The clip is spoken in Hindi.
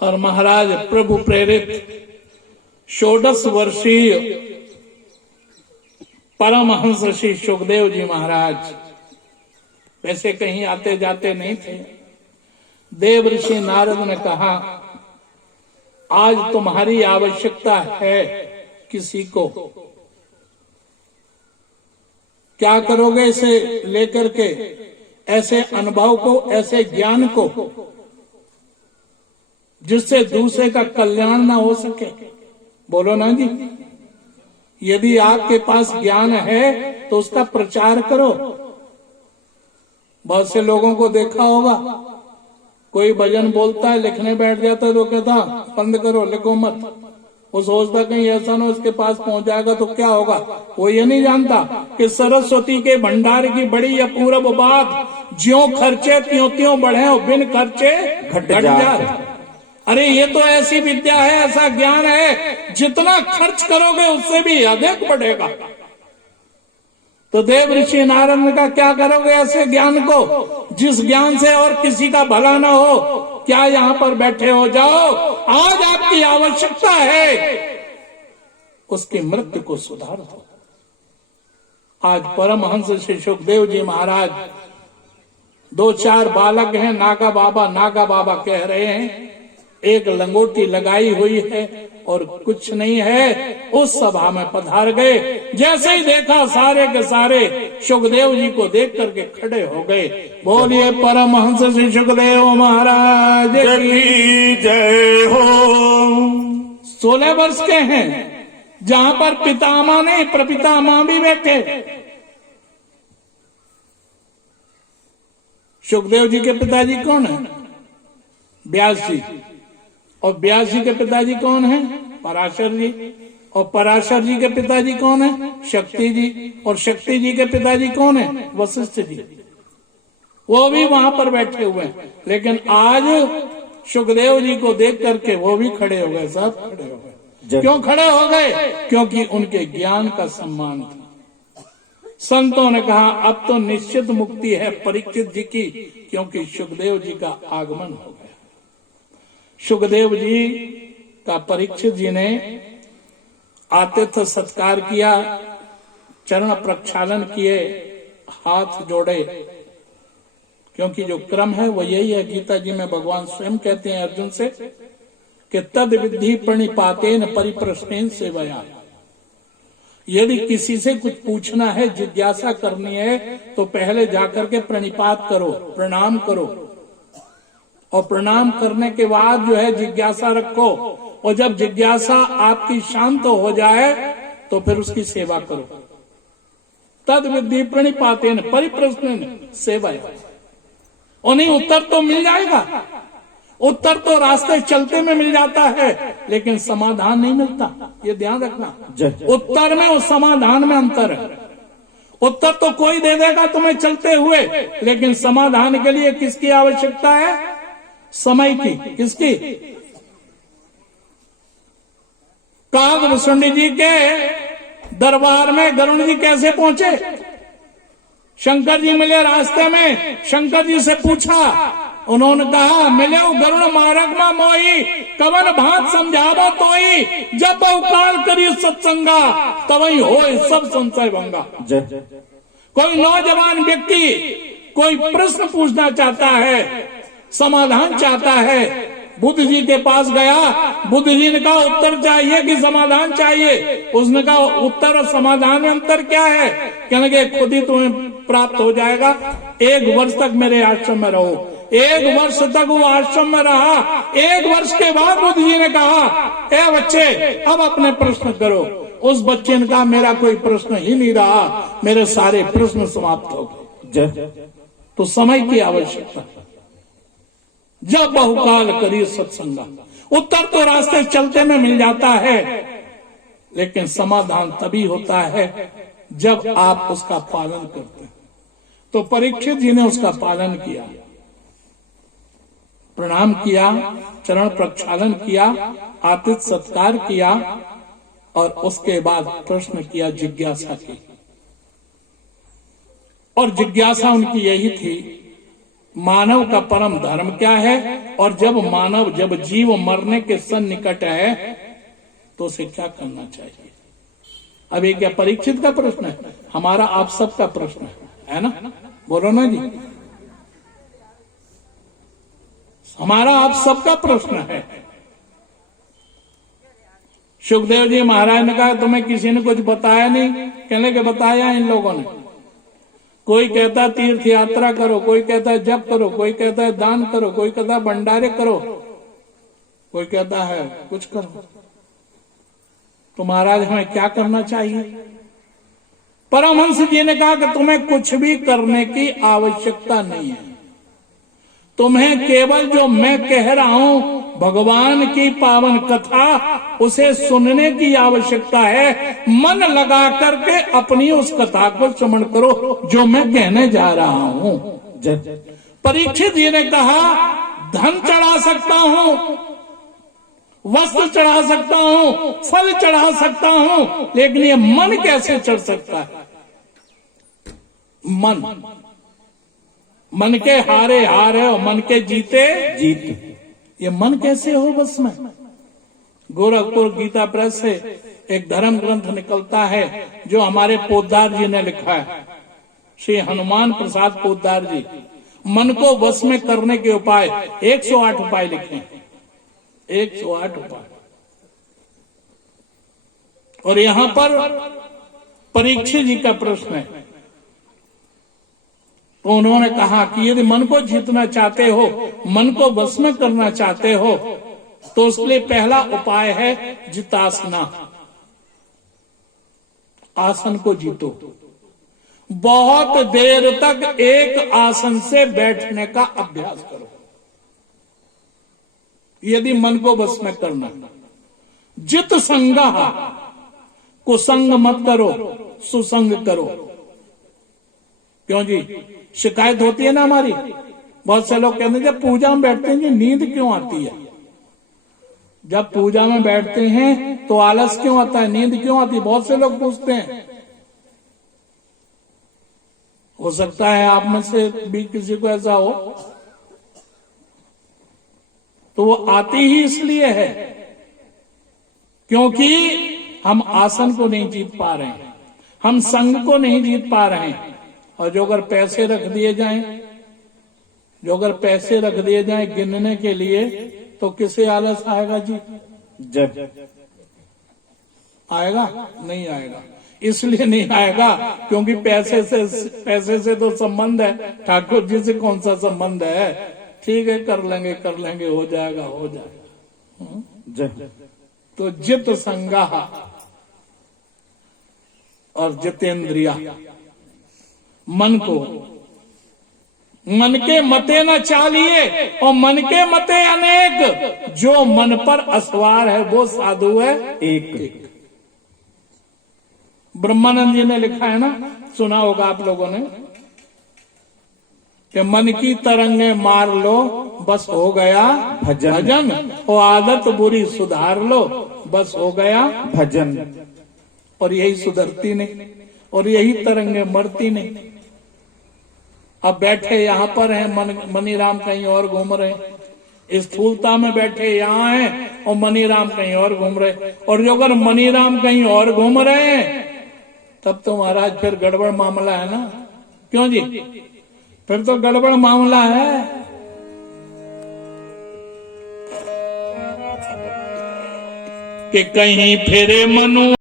और महाराज प्रभु प्रेरित 16 वर्षीय परमहंस श्री सुखदेव जी महाराज वैसे कहीं आते जाते नहीं थे। देव ऋषि नारद ने कहा, आज तुम्हारी आवश्यकता है किसी को, क्या करोगे इसे लेकर के, ऐसे अनुभव को, ऐसे ज्ञान को जिससे दूसरे का कल्याण ना हो सके। बोलो ना जी। यदि आपके पास ज्ञान है तो उसका प्रचार करो। बहुत से लोगों को देखा होगा, कोई भजन बोलता है, लिखने बैठ जाता है तो कहता बंद करो, लिखो मत। वो सोचता कहीं ऐसा ना उसके पास पहुंच जाएगा तो क्या होगा। वो ये नहीं जानता कि सरस्वती के भंडार की बड़ी अपूर्व बात, ज्यों खर्चे त्यों त्यों बढ़े और बिन खर्चे घट जाए। अरे ये तो ऐसी विद्या है, ऐसा ज्ञान है, जितना खर्च करोगे उससे भी अधिक बढ़ेगा। तो देव ऋषि नारद ने कहा, क्या करोगे ऐसे ज्ञान को जिस ज्ञान से और किसी का भला ना हो। क्या यहां पर बैठे हो जाओ, आज आपकी आवश्यकता है उसकी मृत्यु को सुधार दो। आज परमहंस श्री सुखदेव जी महाराज 2-4 बालक हैं, नागा बाबा कह रहे हैं, एक लंगोटी लगाई हुई है और कुछ नहीं है। उस सभा में पधार गए, जैसे ही देखा सारे के सारे सुखदेव जी को देख करके खड़े हो गए। बोलिए परमहंस श्री सुखदेव महाराज की जय हो। 16 वर्ष के हैं, जहां पर पितामह नहीं प्रपितामह भी बैठे। सुखदेव जी के पिताजी कौन है? व्यास जी। और व्यास जी के पिताजी कौन है? पराशर जी। और पराशर जी के पिताजी कौन है? शक्ति जी। और शक्ति जी के पिताजी कौन है? वशिष्ठ जी। वो भी वहां पर बैठे हुए हैं। लेकिन आज सुखदेव जी को देख करके वो भी खड़े हो गए, सब खड़े हो गए। क्यों खड़े हो गए? क्योंकि उनके ज्ञान का सम्मान था। संतों ने कहा, अब तो निश्चित मुक्ति है परीक्षित जी की, क्योंकि सुखदेव जी का आगमन हो गया। सुखदेव जी का परीक्षित जी ने आतिथ्य सत्कार किया, चरण प्रक्षालन किए, हाथ जोड़े। क्योंकि जो क्रम है वो यही है। गीता जी में भगवान स्वयं कहते हैं अर्जुन से कि तद विद्धि प्रणिपातेन परिप्रश्नेन सेवया। यदि किसी से कुछ पूछना है, जिज्ञासा करनी है, तो पहले जाकर के प्रणिपात करो, प्रणाम करो। और प्रणाम करने के बाद जो है जिज्ञासा रखो। और जब जिज्ञासा आपकी शांत हो जाए तो फिर उसकी सेवा करो। तद विद्धि प्रणिपातेन परिप्रश्नेन सेवया। और नहीं, उत्तर तो मिल जाएगा, उत्तर तो रास्ते चलते में मिल जाता है, लेकिन समाधान नहीं मिलता। ये ध्यान रखना। उत्तर में और समाधान में अंतर है। उत्तर तो कोई दे देगा तुम्हें चलते हुए, लेकिन समाधान के लिए किसकी आवश्यकता है? समय की। किसकी? कागभूषुंडी जी के दरबार में गरुड़ जी कैसे पहुंचे? शंकर जी मिले रास्ते में, शंकर जी से पूछा, उन्होंने कहा, मिले गरुड़ मार्ग में मोही, कवन भात समझावो तोई, जब बहुकाल करी सत्संगा, तवई होए सब संशय भंगा। कोई नौजवान व्यक्ति कोई प्रश्न पूछना चाहता है, समाधान चाहता है, बुद्ध जी के पास गया। बुद्ध जी ने कहा उत्तर चाहिए कि समाधान चाहिए? उसने कहा उत्तर और समाधान में अंतर क्या है? कहने के खुद ही तुम्हें प्राप्त हो जाएगा। 1 वर्ष तक मेरे आश्रम में रहो। 1 वर्ष तक वो आश्रम में रहा। 1 वर्ष के बाद बुद्ध जी ने कहा, ए बच्चे, अब अपने प्रश्न करो। उस बच्चे ने कहा, मेरा कोई प्रश्न ही नहीं रहा, मेरे सारे प्रश्न समाप्त हो गए। तो समय की आवश्यकता। जब बहुकाल करी सत्संगा। उत्तर तो रास्ते चलते में मिल जाता है, लेकिन समाधान तभी होता है जब आप उसका पालन करते हैं। तो परीक्षित जी ने उसका पालन किया, प्रणाम किया, चरण प्रक्षालन किया, आतिथ्य सत्कार किया और उसके बाद प्रश्न किया, जिज्ञासा की। और जिज्ञासा उनकी यही थी, मानव का परम धर्म क्या है, और जब जीव मरने के सन्निकट है तो उसे क्या करना चाहिए। अब ये क्या परीक्षित का प्रश्न है, हमारा आप सबका प्रश्न है ना, बोलो ना जी, हमारा आप सबका प्रश्न है। सुखदेव जी महाराज ने कहा तुम्हें किसी ने कुछ बताया नहीं, कहने के बताया इन लोगों ने। कोई कहता है तीर्थ यात्रा करो, कोई कहता है जप करो, कोई कहता है दान करो, कोई कहता है भंडारे करो, कोई कहता है कुछ करो। तो महाराज हमें क्या करना चाहिए। परमहंस जी ने कहा कि तुम्हें कुछ भी करने की आवश्यकता नहीं है, तुम्हें केवल जो मैं कह रहा हूं भगवान की पावन कथा उसे सुनने की आवश्यकता है। मन लगा करके अपनी उस कथा को श्रवण करो जो मैं कहने जा रहा हूं। परीक्षित जी ने कहा धन चढ़ा सकता हूं, वस्त्र चढ़ा सकता हूं, फल चढ़ा सकता हूं, लेकिन ये मन कैसे चढ़ सकता है। मन के हारे हार है और मन के जीते जीत। ये मन कैसे हो बस में। गोरखपुर गीता प्रेस से एक धर्म ग्रंथ निकलता है जो हमारे पोद्दार जी ने लिखा है, श्री हनुमान प्रसाद पोद्दार जी। मन को वश में करने के उपाय 108 उपाय लिखे, 108 उपाय। और यहां पर परीक्षित जी का प्रश्न है, तो उन्होंने कहा कि यदि मन को जीतना चाहते हो, मन को वश में करना चाहते हो, तो उसके लिए पहला उपाय है जितासना। आसन को जीतो, बहुत देर तक एक आसन से बैठने का अभ्यास करो यदि मन को वश में करना। जित संगा, कुसंग मत करो, सुसंग करो। क्यों जी, शिकायत होती है ना हमारी, बहुत से लोग कहते हैं जब पूजा में बैठते हैं नींद क्यों आती है। जब पूजा में बैठते हैं तो आलस क्यों आता है, नींद क्यों आती है, बहुत से लोग पूछते हैं। हो सकता है आप में से भी किसी को ऐसा हो, तो वो आती ही इसलिए है क्योंकि हम आसन को नहीं जीत पा रहे हैं, हम संग को नहीं जीत पा रहे हैं। और जो अगर पैसे रख दिए जाएं, गिनने के लिए, तो किसे आलस आएगा जी। जब आएगा नहीं आएगा, इसलिए नहीं आएगा क्योंकि पैसे से तो संबंध है, ठाकुर जी से कौन सा संबंध है। ठीक है कर लेंगे हो जाएगा। तो जित संगा और जितेंद्रिया, मन के मते न चालिए और मन के मते अनेक, जो मन पर असवार है वो साधु है एक। ब्रह्मानंद जी ने लिखा है ना, सुना होगा आप लोगों ने, कि मन की तरंगे मार लो बस हो गया भजन, और आदत बुरी सुधार लो बस हो गया भजन। और यही सुधरती नहीं, और यही तरंगे मरती नहीं। अब बैठे यहाँ पर हैं, मनीराम कहीं और घूम रहे हैं। स्थूलता में बैठे यहाँ हैं और मनीराम कहीं और घूम रहे। और जो अगर मनीराम कहीं और घूम रहे हैं तब तो महाराज फिर गड़बड़ मामला है ना। क्यों जी, फिर तो गड़बड़ मामला है। कि कहीं फिरे मनु